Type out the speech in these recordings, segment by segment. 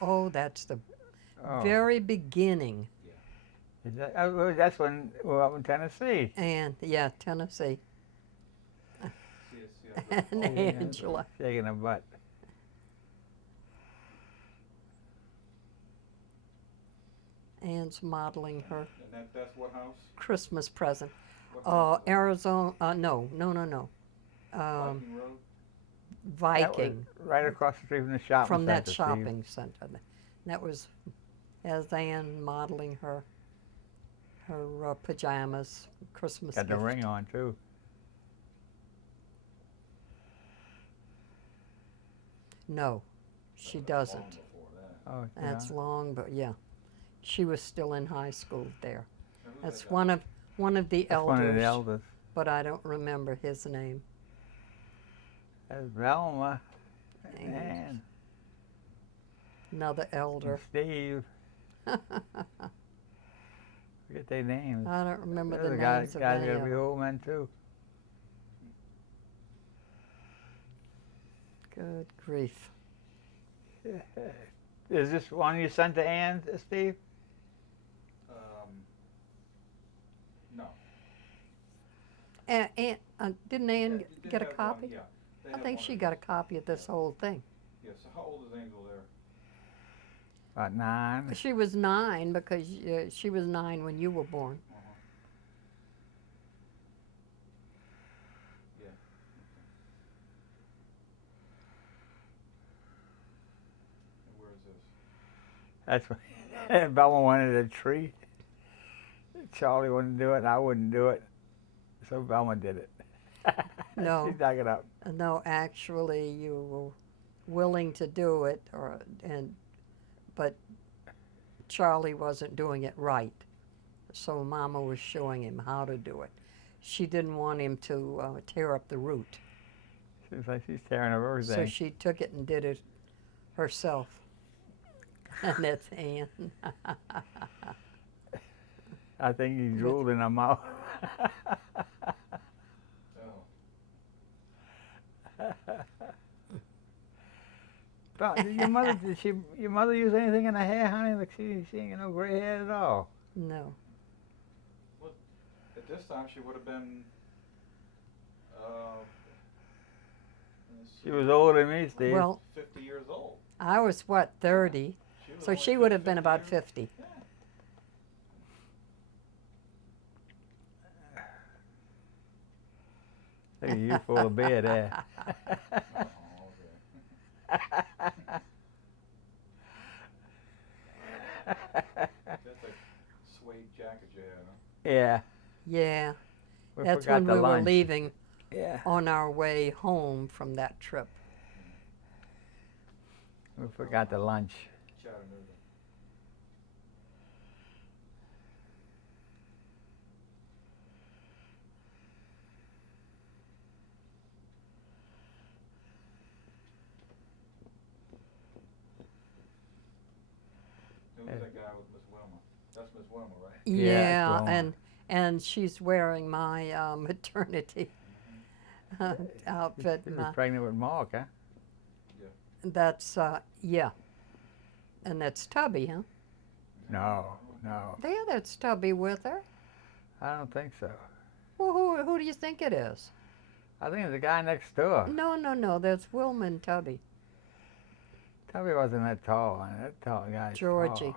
Oh, that's the Oh, very beginning. is that, oh, that's when we're up in Tennessee. And yeah, Tennessee. And Yeah, Angela. shaking a butt. Ann's modeling her And that's what house? Christmas present. What house? Arizona. No, no, no, no. Um, Viking Road? That was Viking right across the street from the shopping from that center, Steve. shopping center. That was as Ann modeling her pajamas, Christmas Got the gift. ring on too. No, she Long doesn't. before that. Oh, That's yeah. long, but yeah, she was still in high school there. Now, who's That's that guy? one of the That's one of elders, the elders. but I don't remember his name. That's Velma And and another elder. Steve. I Forget their names. don't remember the The guy, names of guys any gotta of be them. old men too. Good grief. Is this one you sent to Ann, Steve? No. Didn't Ann Yeah, did get a have one, copy? yeah. They I have think one she of got a these. copy of this whole thing. Yeah, so how old is Angel there? About 9. She was 9 because she was 9 when you were born. Uh-huh. Yeah. And where is this? That's when Velma wanted a tree. Charlie wouldn't do it, and I wouldn't do it. So Velma did it. No. She dug it up. No, actually, you were willing to do it, but Charlie wasn't doing it right. So Mama was showing him how to do it. She didn't want him to tear up the root, Seems like she's tearing up so everything. she took it and did it herself. And that's Ann. I think he drooled in her mouth. Oh. But your mother use anything in her hair, honey? Like she ain't got no gray hair at all. No. At this time, she would have been. Let's She see, was older than me, Steve. Well, 50 years old. I was, what, 30? Was So only she would have been 50 about years- 50. Yeah. Look at you full of beer there. Oh, okay. That's a suede jacket you had, huh? Yeah. Yeah, We that's forgot when the we were lunch. leaving Yeah. on our way home from that trip. We forgot the lunch. Chattanooga. Who's that guy with Miss Wilma? That's Miss Wilma, right? Yeah, that's Yeah, and she's wearing my maternity outfit. She was pregnant with Mark, huh? That's yeah, and that's Tubby, huh? No, no. Yeah, that's Tubby with her. I don't think so. Well, who do you think it is? I think it's the guy next door. No, no, no. That's Wilma and Tubby. Tubby wasn't that tall, and that tall guy. Georgie.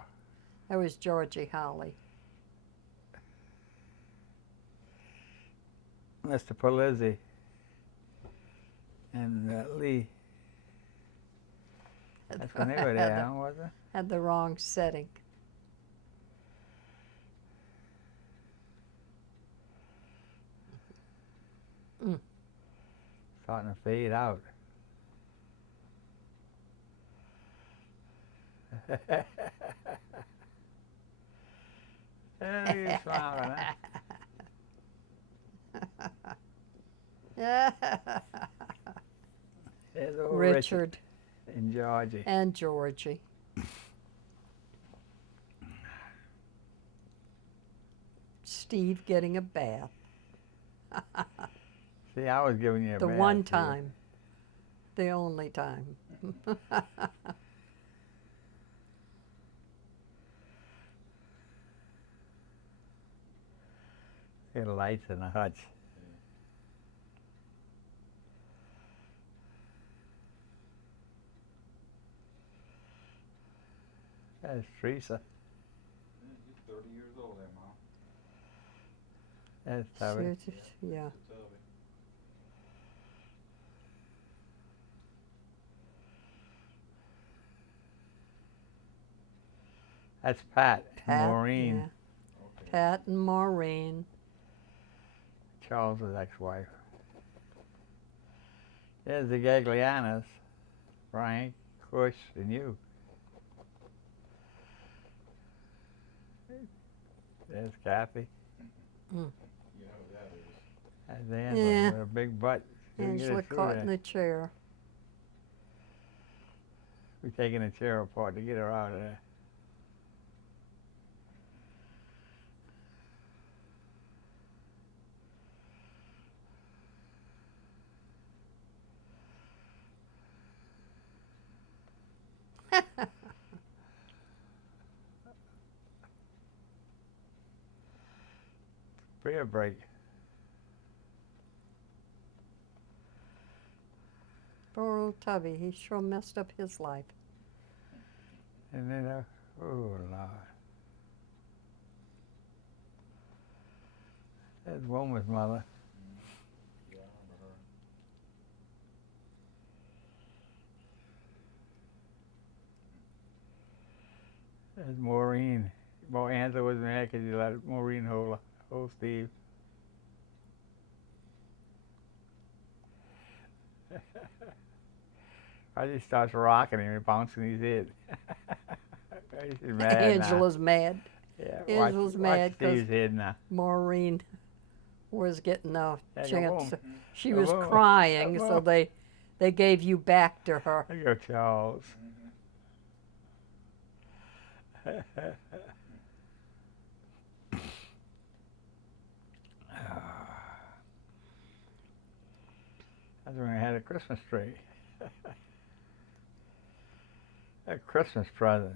That was Georgie Holly. Mr. Polizzi and Lee. That's when they were there, huh, was it? Had the wrong setting. Starting to fade out. Yeah, you smiling, huh? There's old Richard and Georgie. and Georgie. Steve getting a bath. See, I was giving you a The bath, one too. time the only time. Get lights in the hutch. That's Teresa. Yeah, you're 30 years old there, Mom. That's Tubby. Yeah. It's a Tubby. That's Pat, and Pat, Maureen, yeah. Okay. Pat and Maureen. Charles's ex-wife. There's the Gaglianas, Frank, Cush, and you. There's Kathy. You know who that is. That's Angela Yeah. with a big butt. She can get Angela us through caught in there. the chair. We're taking the chair apart to get her out of there. Beer break. Poor old Tubby, he sure messed up his life. And then, oh Lord. There's Wilma's mother. Yeah, I remember her. There's Maureen. Well, Angela was mad because you let Maureen hold Steve. I just starts rocking him and bouncing his head. She's mad Angela's mad. now. Yeah, Angela's watch mad 'cause Steve's head now. Maureen was getting a Yeah, go chance. home. She Go was home. crying, Go so home. they gave you back to her. There you go, Charles. That's when I had a Christmas tree. Christmas presents.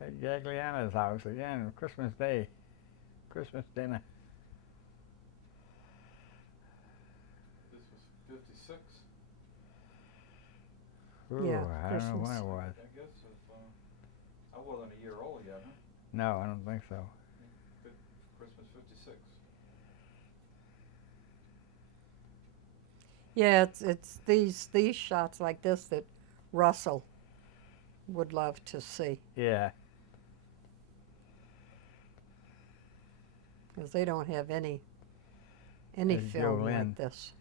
At Gagliana's house again, Christmas Day, Christmas dinner. This was 56. Ooh, Yeah, I don't know when Christmas. it was. I guess if, I wasn't a year old yet, huh? No, I don't think so. Christmas 56. Yeah, it's these shots like this that Russell would love to see, Yeah, because they don't have any There's film Jolene. like this.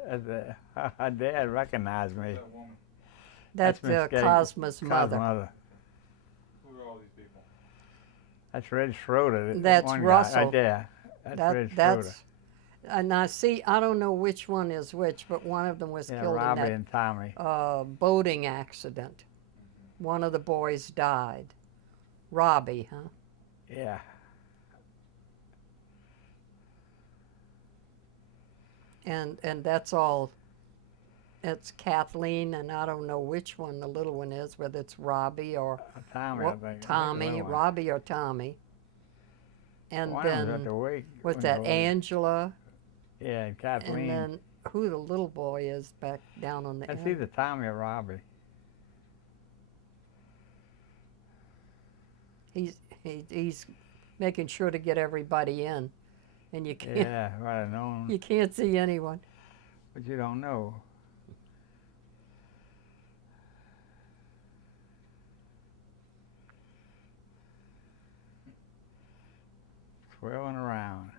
Her dad recognized me. Who's that woman? That's Miss Gag- Cosma's mother. Mother. Who are all these people? That's Red Schroeder. That's one guy Russell. right there. That's Red Schroeder. That's and I see. I don't know which one is which, but one of them was Yeah, killed Robbie in and Tommy. that boating accident. One of the boys died. Robbie, huh? Yeah. And that's all. It's Kathleen, and I don't know which one the little one is, whether it's Robbie or Tommy, what- I think. Tommy, Robbie or Tommy. And One of them was at then the wake. what's when that? the wake- Angela, Yeah, and Kathleen. and then who the little boy is back down on the That's end. either Tommy or Robbie. He's making sure to get everybody in, and you can't Yeah, if I'd have known. you can't see anyone. But you don't know. Swirling around.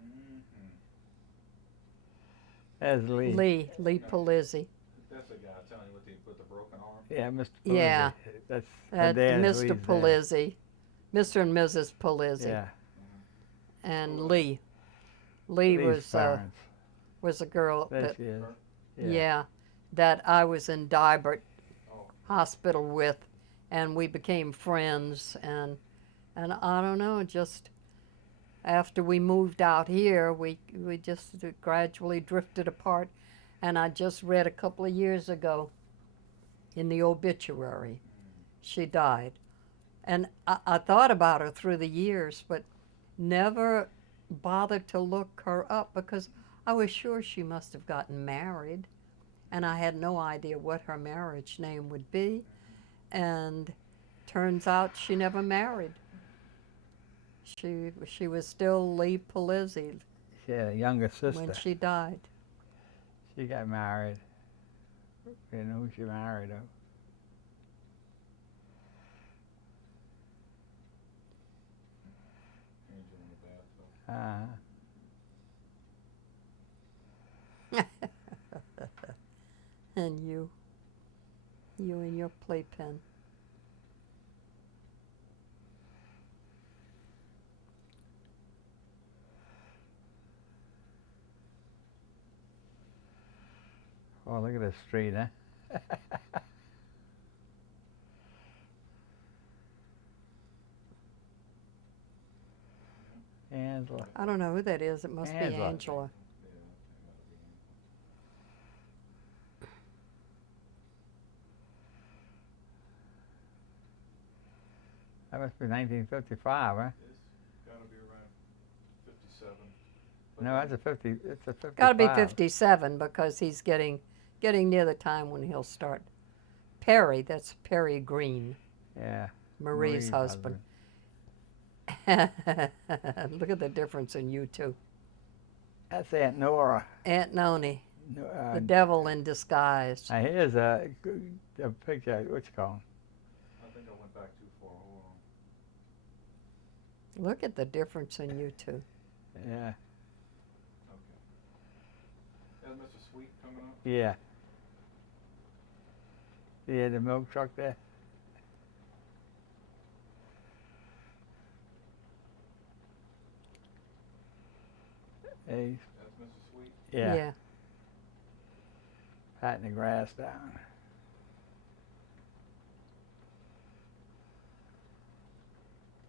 There's Lee. Lee Polizzi. That's the guy telling you with the broken arm. Yeah, Mr. Polizzi. Yeah. That's That her dad, Mr. Lee's dad. Polizzi, Mr. and Mrs. Polizzi, Yeah. and Lee. Lee Lee's parents. was a girl There that she is. yeah, that I was in Dibert Oh. Hospital with, and we became friends, and I don't know, just after we moved out here, we just gradually drifted apart. And I just read a couple of years ago in the obituary, she died. And I thought about her through the years, but never bothered to look her up because I was sure she must have gotten married. And I had no idea what her marriage name would be. And turns out she never married. She was still Lee Polizzi She had a younger sister. when she died. She got married. You know who she married, though. Angel in the bathtub. And you and your playpen. Oh, look at the street, huh? Angela. I don't know who that is. It must be Angela. Angela. That must be 1955, huh? It's gotta be around 57. But No, that's a 50. It's a 55. Got to be 57 because he's getting near the time when he'll start. Perry, that's Perry Green, Yeah. Marie's husband. Look at the difference in you two. That's Aunt Nora. Aunt Noni, No, the devil in disguise. here's a picture. What you call him? I think I went back too far. Hold on. Look at the difference in you two. Yeah. Okay. Is Mr. Sweet coming up? Yeah. See the milk truck there? Hey, That's Mr. Sweet. yeah. Patting the grass down.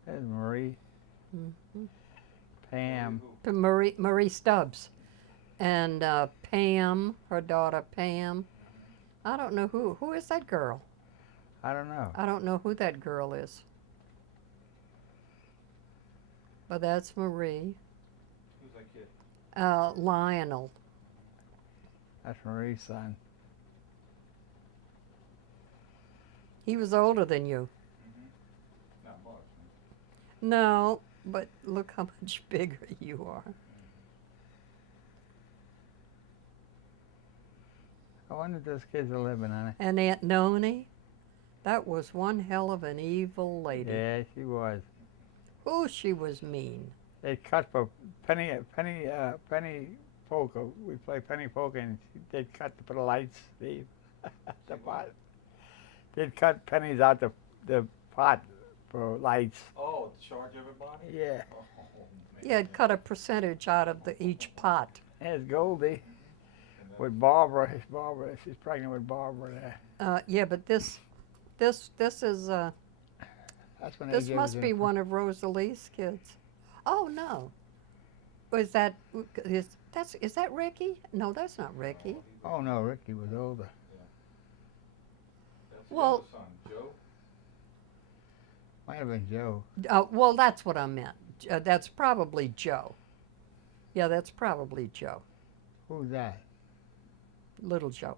There's Marie, Mhm. Pam. To Marie Stubbs, and Pam, her daughter Pam. I don't know who is that girl. I don't know. I don't know who that girl is. But that's Marie. Who's that kid? Lionel. That's Marie's son. He was older than you. Mm-hmm. Not much. No, but look how much bigger you are. I wonder if those kids are living on it. And Aunt Noni, that was one hell of an evil lady. Yeah, she was. Oh, she was mean. They cut for penny poker. We play penny poker, and they'd cut for the lights, Steve. The pot. They'd cut pennies out the pot for lights. Oh, to charge everybody? Yeah. Oh, man. Yeah, it cut a percentage out of each pot. There's Goldie And with Barbara. It's Barbara. She's pregnant with Barbara there. Yeah, but this is That's when they this gave must us be the- one of Rosalie's kids. Oh no, is that Ricky? No, that's not Ricky. Oh no, Ricky was older. That's the Well- other son, Joe. Might have been Joe. Well, that's what I meant. That's probably Joe. Yeah, that's probably Joe. Who's that? Little Joe.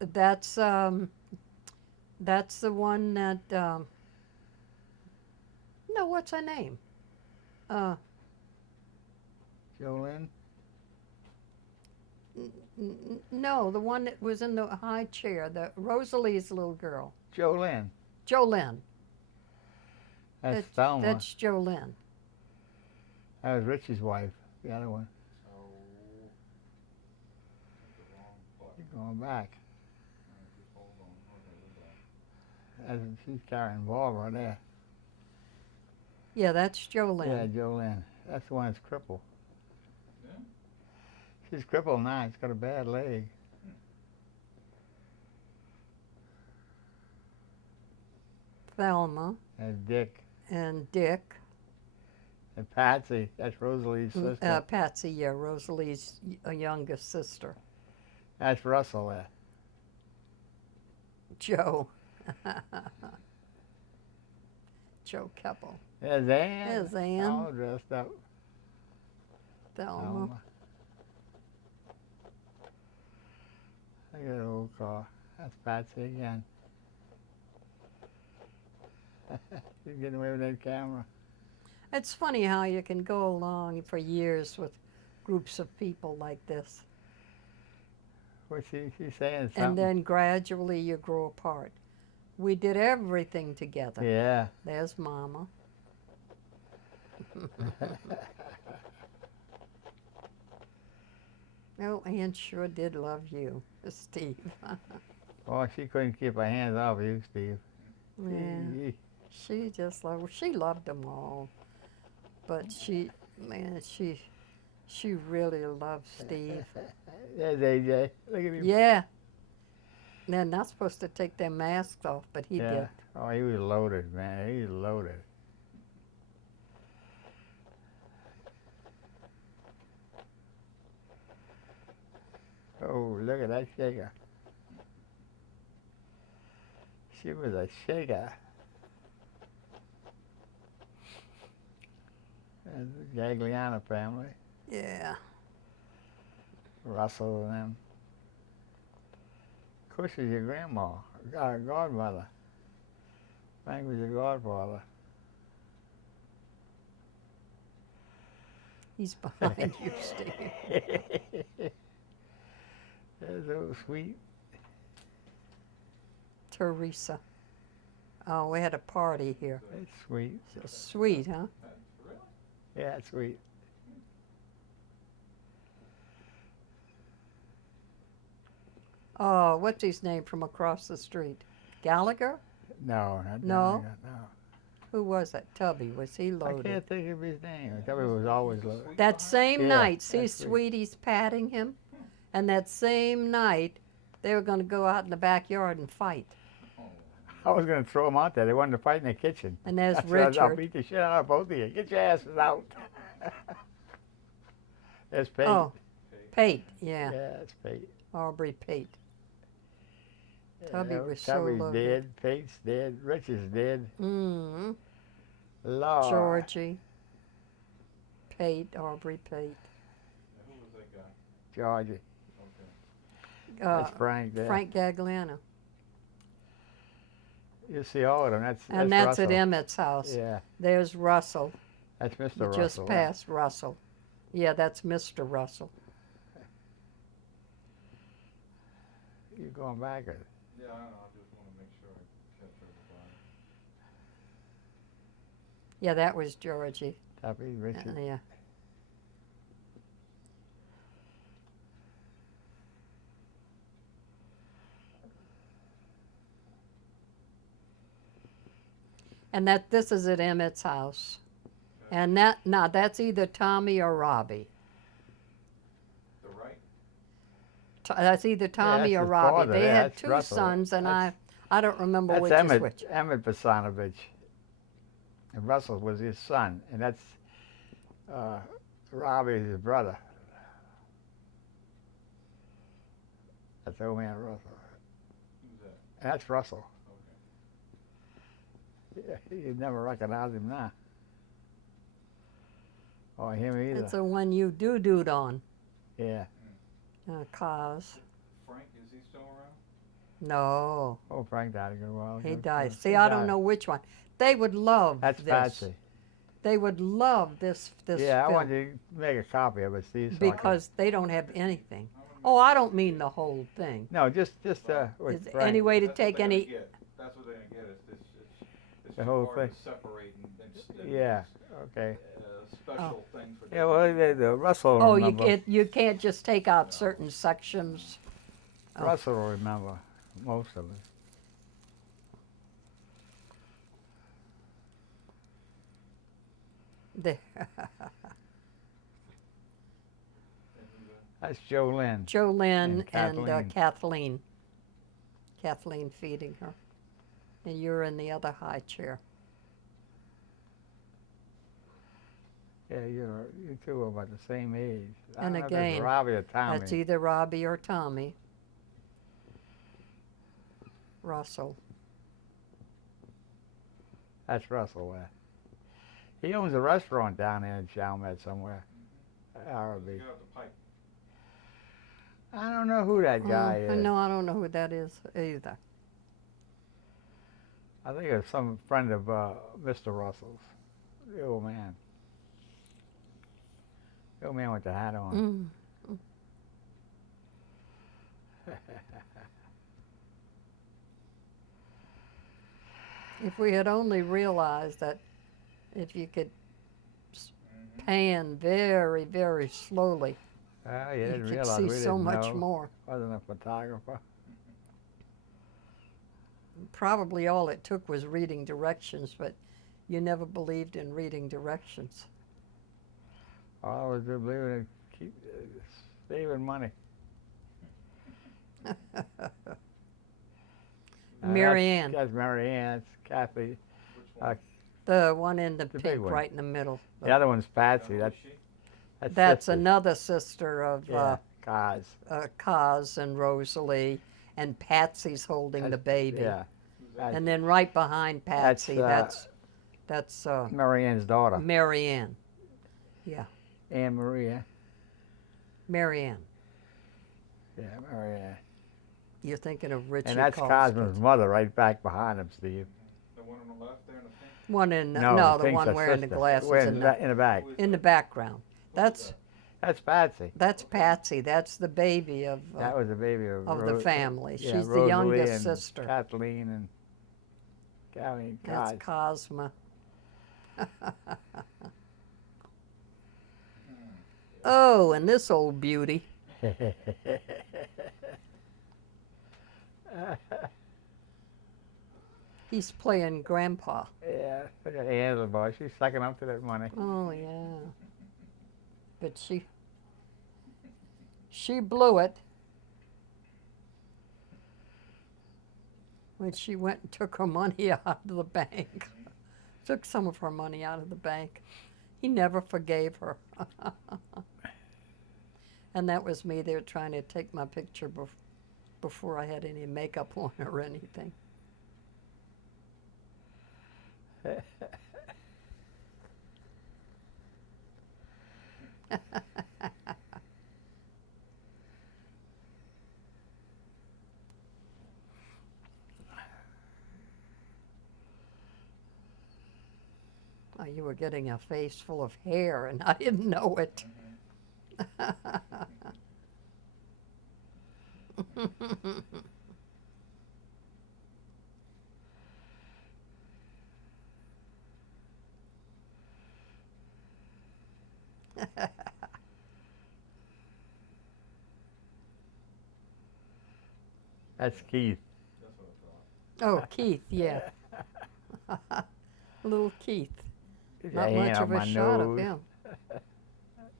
That's the one that. No, what's her name? Jolene? No, the one that was in the high chair, the Rosalie's little girl, Jolene. Jolene. That's Thelma. That's Jolene. That was Richie's wife, the other one. Oh. The wrong button. You're going back. Just hold on. Okay, we're back. That's, she's carrying Barbara there. Yeah, that's Jolene. Yeah, Jolene. That's the one that's crippled. Yeah? She's crippled now. She's got a bad leg. Thelma That's Dick. and Dick. And Patsy, that's Rosalie's sister. Patsy, yeah, Rosalie's youngest sister. That's Russell there. Joe. Joe Keppel. There's Ann. There's Ann. All dressed up. Thelma. Look at that old car. That's Patsy again. She's getting away with that camera. It's funny how you can go along for years with groups of people like this, What's she's saying something? and then gradually you grow apart. We did everything together. Yeah. There's Mama. Oh, Ann sure did love you, Steve. Oh, she couldn't keep her hands off you, Steve. Yeah, she loved them all, but she really loved Steve. There's AJ. Look at him. Yeah. They're not supposed to take their masks off, but he Yeah. did. Oh, he was loaded, man. He was loaded. Oh, look at that shaker. She was a shaker. That's the Gagliano family. Yeah. Russell and them. Of course, she's your grandma, our godmother. Frank was your godfather. He's behind you, Steve. That's so sweet. Teresa. Oh, we had a party here. That's sweet. Sweet, huh? Really? Yeah, it's sweet. Oh, what's his name from across the street? Gallagher? No, not No? Donegal, no. Who was that? Tubby. Was he I loaded? can't think of his name. I thought he was always loaded. That same Yeah, night, see that's sweet. Sweetie's patting him? And that same night, they were going to go out in the backyard and fight. I was going to throw him out there. They wanted to fight in the kitchen. And there's I said, I'll Richard. beat the shit out of both of you. Get your asses out. There's Pate. Oh, Pate, yeah. Yeah, that's Pate. Aubrey Pate. Tubby Yeah, was so Tubby's loaded. dead. Pate's dead. Rich is dead. Mm-hmm. Lord. Georgie. Pate, Aubrey Pate. Who was that guy? Georgie. Okay. Uh, That's Frank there. Frank Gagliano. You see all of them. That's And that's Russell. at Emmett's house. Yeah, There's Russell. that's Mr. Russell. Just past Russell. Yeah, that's Mr. Russell. You going back? Or? Yeah, I don't know. I just want to make sure I catch everybody. Yeah, that was Georgie. Tubby, Richard. Yeah. And this is at Emmett's house. And that's either Tommy or Robbie. The right? That's either Tommy that's or his Robbie. father They there. had That's two Russell. sons, and That's- I don't remember That's which Emmett, is which. Emmett Basanovich. And Russell was his son, and that's Robbie's his brother. That's old man Russell. Who's that? And that's Russell. Okay. Yeah, you'd never recognize him now. Or him either. It's the one you do-dooed on, Yeah. cause. Frank, is he still around? No, Oh, Frank died a good while ago. he died. He See, I don't died. know which one. They would love That's this. Patsy. They would love this Yeah, I film wanted to make a copy of it, Steve. so I could- because they don't have anything. Oh, I don't mean the whole thing. No, just with Is Frank. any way to That's take what they're gonna any? get. That's what they're gonna get. It's The too whole hard to thing. separate and Yeah, okay. special thing for Yeah, well, the Russell will Oh, remember. you can't just take out certain sections. Oh. Russell will remember most of it. The- That's Joe Lynn. Joe Lynn And and Kathleen. Kathleen feeding her. And you're in the other high chair. Yeah, you two are about the same age. I And don't know if again, it's Robbie or Tommy. That's either Robbie or Tommy. Russell. That's Russell. He owns a restaurant down there in Chalmette somewhere. Araby. Get out the pipe. I don't know who that guy is. No, I don't know who that is either. I think it's some friend of Mr. Russell's. The old man. The old man with the hat on. Mm. If we had only realized that if you could pan very, very slowly, Well, you you didn't could realize see we so didn't much know. more. Wasn't a photographer. Probably all it took was reading directions, but you never believed in reading directions. All I was believing in keep saving money. Mary Ann, That's Mary Ann. That's Kathy. Which one? the one in the The big pink one. right in the middle. The other one's Patsy. Who That's is she? That's sister. another sister of Yeah, Kaz. Kaz and Rosalie, and Patsy's holding the baby. Yeah, Who's that? And then right behind Patsy, that's Mary Ann's daughter. Mary Ann. Anne Maria. Mary Ann. Yeah, Mary Ann. You're thinking of Richard And that's Colston. Cosmo's mother right back behind him, Steve. The one on the left there in the pink? One in No, the Pink's one her wearing the sister. glasses In the back. Who is in the that? background. Who is That's That's Patsy. that's Patsy. That's the baby of That was the baby of the family. Yeah, She's the Rosalie youngest and sister. Kathleen and Callie and That's Kaz. Cosma. Oh, and this old beauty. He's playing grandpa. Yeah, look at Ann's boy. She's sucking up to that money. Oh yeah. But she blew it when she went and took her money out of the bank. Took some of her money out of the bank. He never forgave her. And that was me there trying to take my picture before I had any makeup on or anything. Oh, you were getting a face full of hair, and I didn't know it. That's Keith. That's what I thought. Oh, Keith, yeah. Little Keith. Get Not your much hand of on a my shot of nose. him.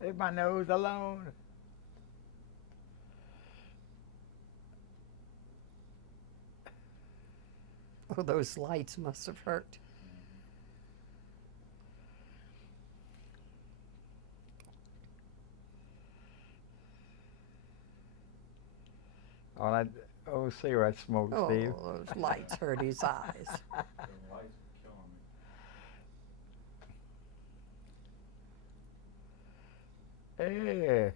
Leave my nose alone. Oh, those lights must have hurt. Oh, cigarette smoke, Oh, Steve. those lights hurt his eyes. The lights are killing me. Yeah.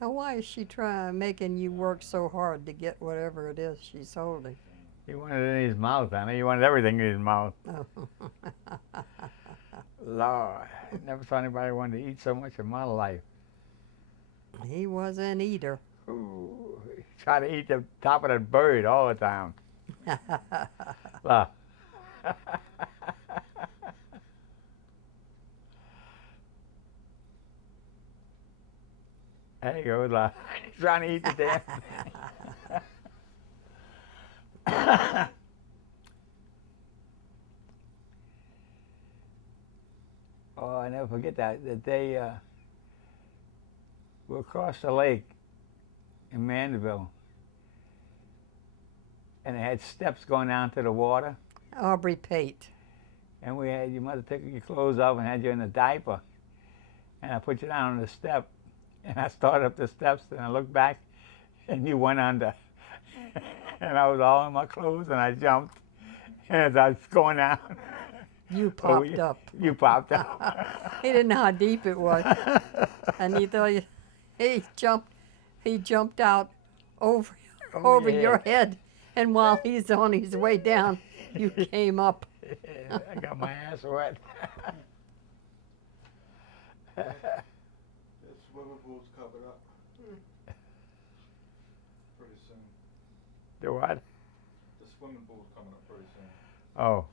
Now, why is she making you work so hard to get whatever it is she's holding? He wanted it in his mouth, honey. He wanted everything in his mouth. Oh. Lord, never saw anybody want to eat so much in my life. He was an eater. Ooh, he tried to eat the top of that bird all the time. Look. There you go, look. He's trying to eat the damn thing. Oh, I never forget that they were across the lake in Mandeville. and it had steps going down to the water. Aubrey Pate. And we had your mother take your clothes off and had you in a diaper. And I put you down on the step. And I started up the steps and I looked back and you went under. And I was all in my clothes and I jumped. And as I was going down, You popped up. You popped up. He didn't know how deep it was. And he thought he jumped out over your head. And while he's on his way down, you came up. I got my ass wet. This swimming pool's covered up. Pretty soon. The what? The swimming pool's coming up pretty soon. Oh.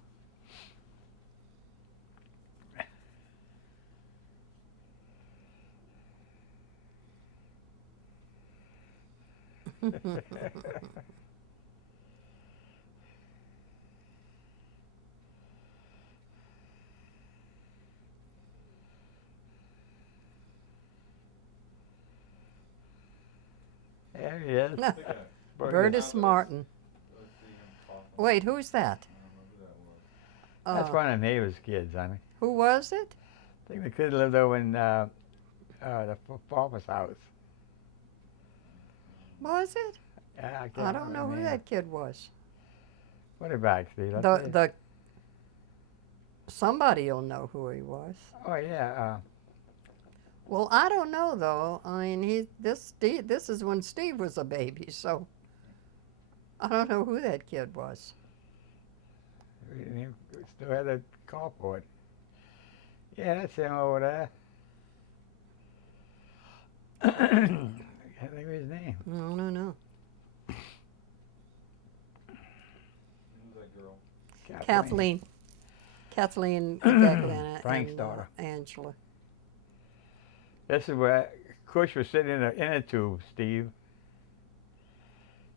There he is. Look at it. Burtis Martin. Let's see him talking. Wait, who's that? I don't know who that was. That's one of the neighbor's kids, honey. Who was it? I think the kid lived over in the Papa's house. Was it? Yeah, can't I don't remember know the who name. that kid was. Put it back, Steve. Let's see. The somebody'll know who he was. Oh yeah. Well, I don't know though. I mean, this is when Steve was a baby, so I don't know who that kid was. We still had a carport. Yeah, that's him over there. I can't think of his name. I don't know. Who's that girl? Kathleen. Kathleen Frank's and, daughter. Angela. This is where Kush was sitting in the inner tube, Steve.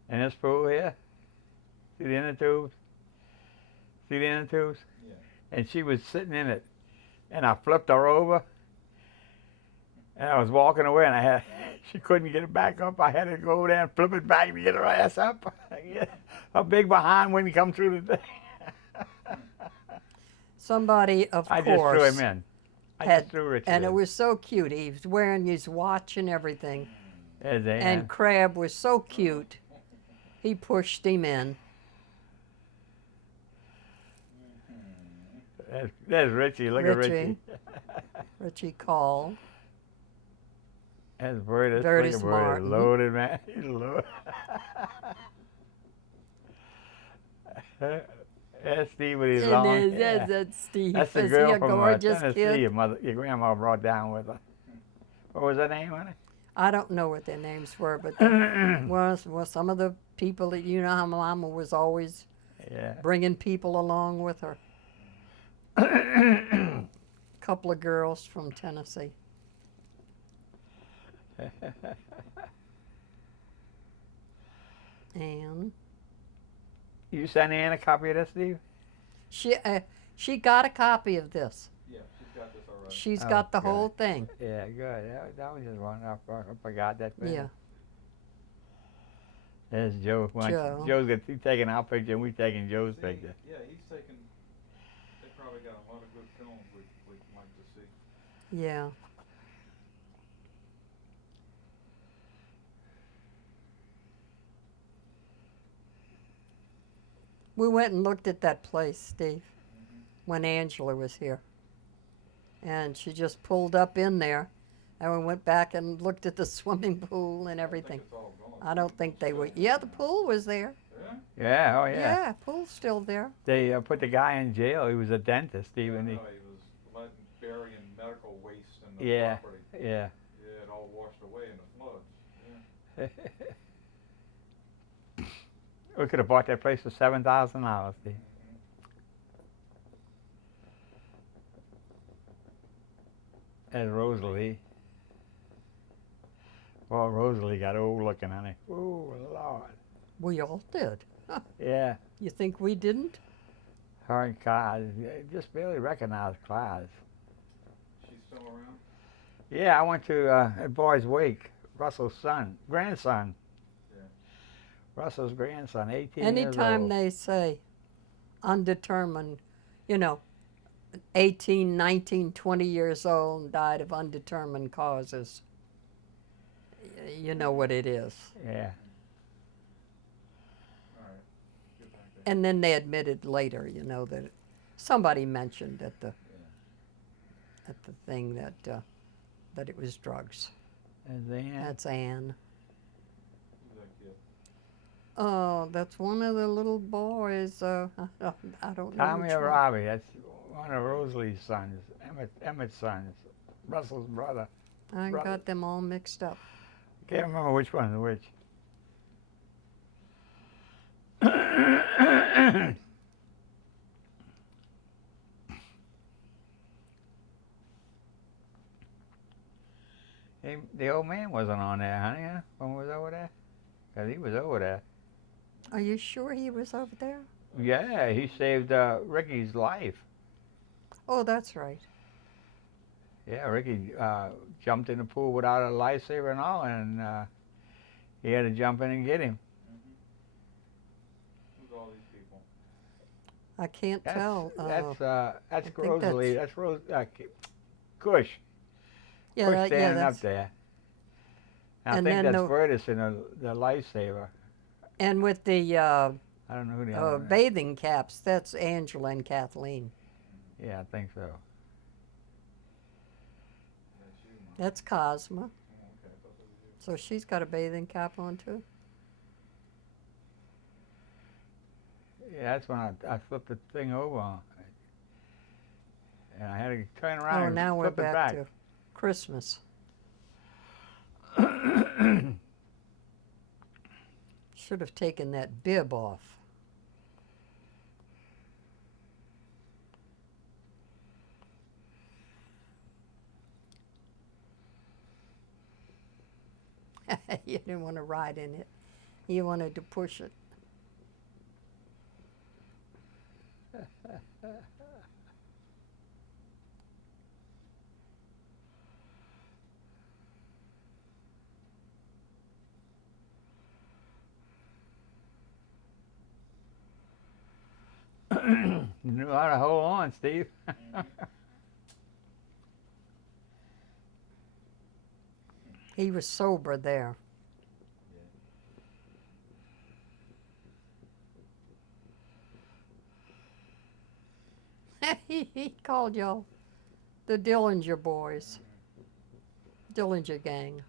In this pool here. See the inner tubes? See the inner tubes? Yeah. And she was sitting in it. And I flipped her over. And I was walking away and she couldn't get it back up. I had to go there and flip it back to get her ass up. Her big behind wouldn't come through the thing. Somebody, of I course. just threw him in. I had- just threw Richard And in. it was so cute. He was wearing his watch and everything. There's Ann. And Crab was so cute. He pushed him in. There's Richie. Look at Richie. Richie. Richie Call. That's Burtis. Burtis Look at Martin. Loaded, man. He's loaded. That's Steve with his long And hair. that's Steve. That's the Is he girl a from gorgeous Tennessee kid? your grandma brought down with her. What was her name, honey? I don't know what their names were, but well, some of the people that you know how Mama was always Yeah. bringing people along with her. Couple of girls from Tennessee. And You sent Ann a copy of this, Steve? she got a copy of this. Yeah, she's got this already. She's Oh, got the good. whole thing. Yeah, good. That was just one. I forgot that. Thing. Yeah. There's Joe. Joe. Joe's he's taking our picture and we taking Joe's See, picture. yeah, he's taken. They probably got a lot of good films we'd like to see. Yeah. We went and looked at that place, Steve, when Angela was here. And she just pulled up in there, and we went back and looked at the swimming pool and everything. I think it's all gone. I don't think they were. Yeah, the pool was there. Yeah? Yeah, oh Yeah, yeah. pool's still there. They put the guy in jail. He was a dentist, Steve, and He was burying medical waste in the Yeah. property. yeah. Yeah, it all washed away in the floods. Yeah. We could have bought that place for $7,000, Steve. There's Rosalie. Well, Rosalie got old looking, honey. Oh, Lord. We all did. Yeah. You think we didn't? Her and Clive. Just barely recognized Clive. She's still around? Yeah, I went to a boy's wake. Russell's grandson. Yeah. Russell's grandson, 18 years Anytime old. they say undetermined, you know, 18, 19, 20 years old and died of undetermined causes, you know what it is. Yeah. All right. Get back there. And then they admitted later, you know, that somebody mentioned at the thing that it was drugs. And then, That's Anne. Who's that kid? Oh, that's one of the little boys. I don't know Tommy which or one. Robbie, that's one of Rosalie's sons, Emmett's sons, Russell's brother. I brother. got them all mixed up. Can't remember which one's which. The old man wasn't on there, honey, huh? When we was over there? 'Cause he was over there. Are you sure he was over there? Yeah, he saved Ricky's life. Oh, that's right. Yeah, Ricky jumped in the pool without a lifesaver and all, and he had to jump in and get him. Who's all these people? I can't tell. That's think Rosalie. That's Cush. Yeah, Cush that, standing yeah, up there. And I And think then that's the- Ferguson, the lifesaver. and with the I don't know who the other one is. bathing caps, that's Angela and Kathleen. Yeah, I think so. That's you, Mom. That's Cosma. Oh, okay. I thought that was you. So she's got a bathing cap on too. Yeah, that's when I flipped the thing over. And I had to turn around Oh, and now we're flip it back back. to Christmas. Should have taken that bib off. You didn't want to ride in it. You wanted to push it. You knew how to hold on, Steve. He was sober there. He called y'all the Dillinger boys. Dillinger gang.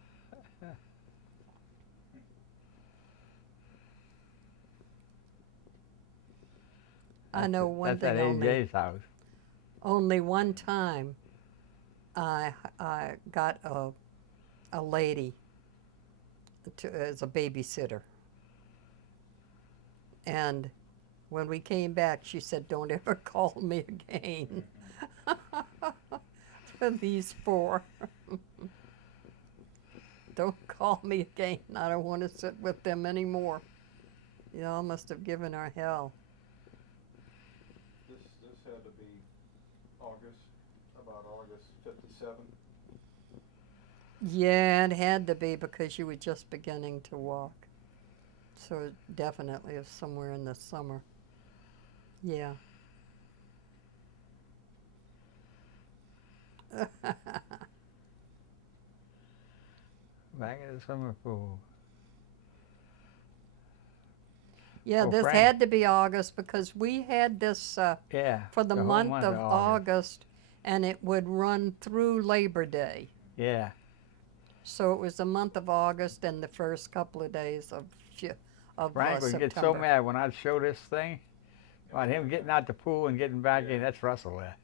I know one That's thing at only. AJ's house. Only one time I got a lady as a babysitter. And when we came back, she said, "Don't ever call me again." For these four. Don't call me again. I don't want to sit with them anymore. Y'all must have given her hell. This had to be about August 57. Yeah, it had to be because you were just beginning to walk. So it definitely is somewhere in the summer. Yeah. Back at the summer pool. Yeah, Oh, this Frank. had to be August because we had this Yeah. for the whole month of August, and it would run through Labor Day. Yeah. So it was the month of August and the first couple of days of Frank would September. get so mad when I'd show this thing about him getting out the pool and getting back in. That's Russell there.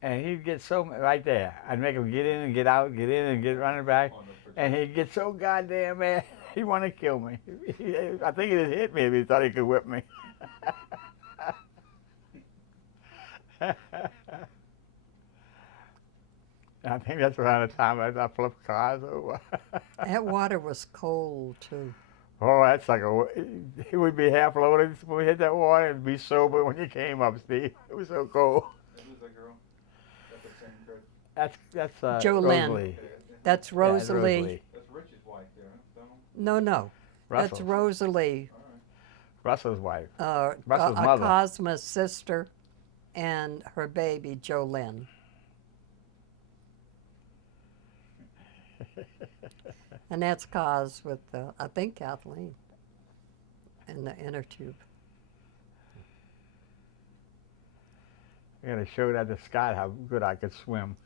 And he'd get so right there. I'd make him get in and get out, get in and get running back, On the and he'd get so goddamn mad. He wanted to kill me. I think he just hit me if he thought he could whip me. I think that's around the time I flipped cars over. That water was cold too. Oh, that's like it would be half loaded when we hit that water and be sober when you came up, Steve. It was so cold. And who's that girl? That's the same girl. That's Jolene. Rosalie. That's Yeah, Rosalie. That's Rich's wife there, huh? Donald? No, no. That's Russell. Rosalie, All right. Russell's wife. uh, Russell's a mother. Cosma's sister, and her baby, Jolynn. And that's Cos with, I think, Kathleen in the inner tube. I gotta show that to Scott how good I could swim.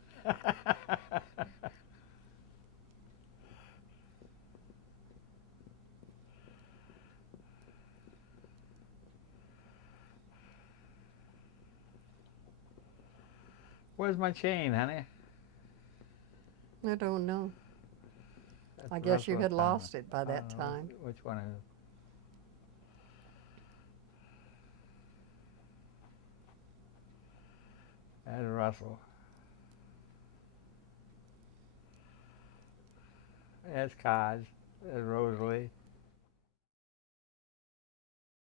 Where's my chain, honey? I don't know. That's I guess you Russell had Thomas. lost it by that time. Which one is it? That's Russell. That's Cos. That's Rosalie.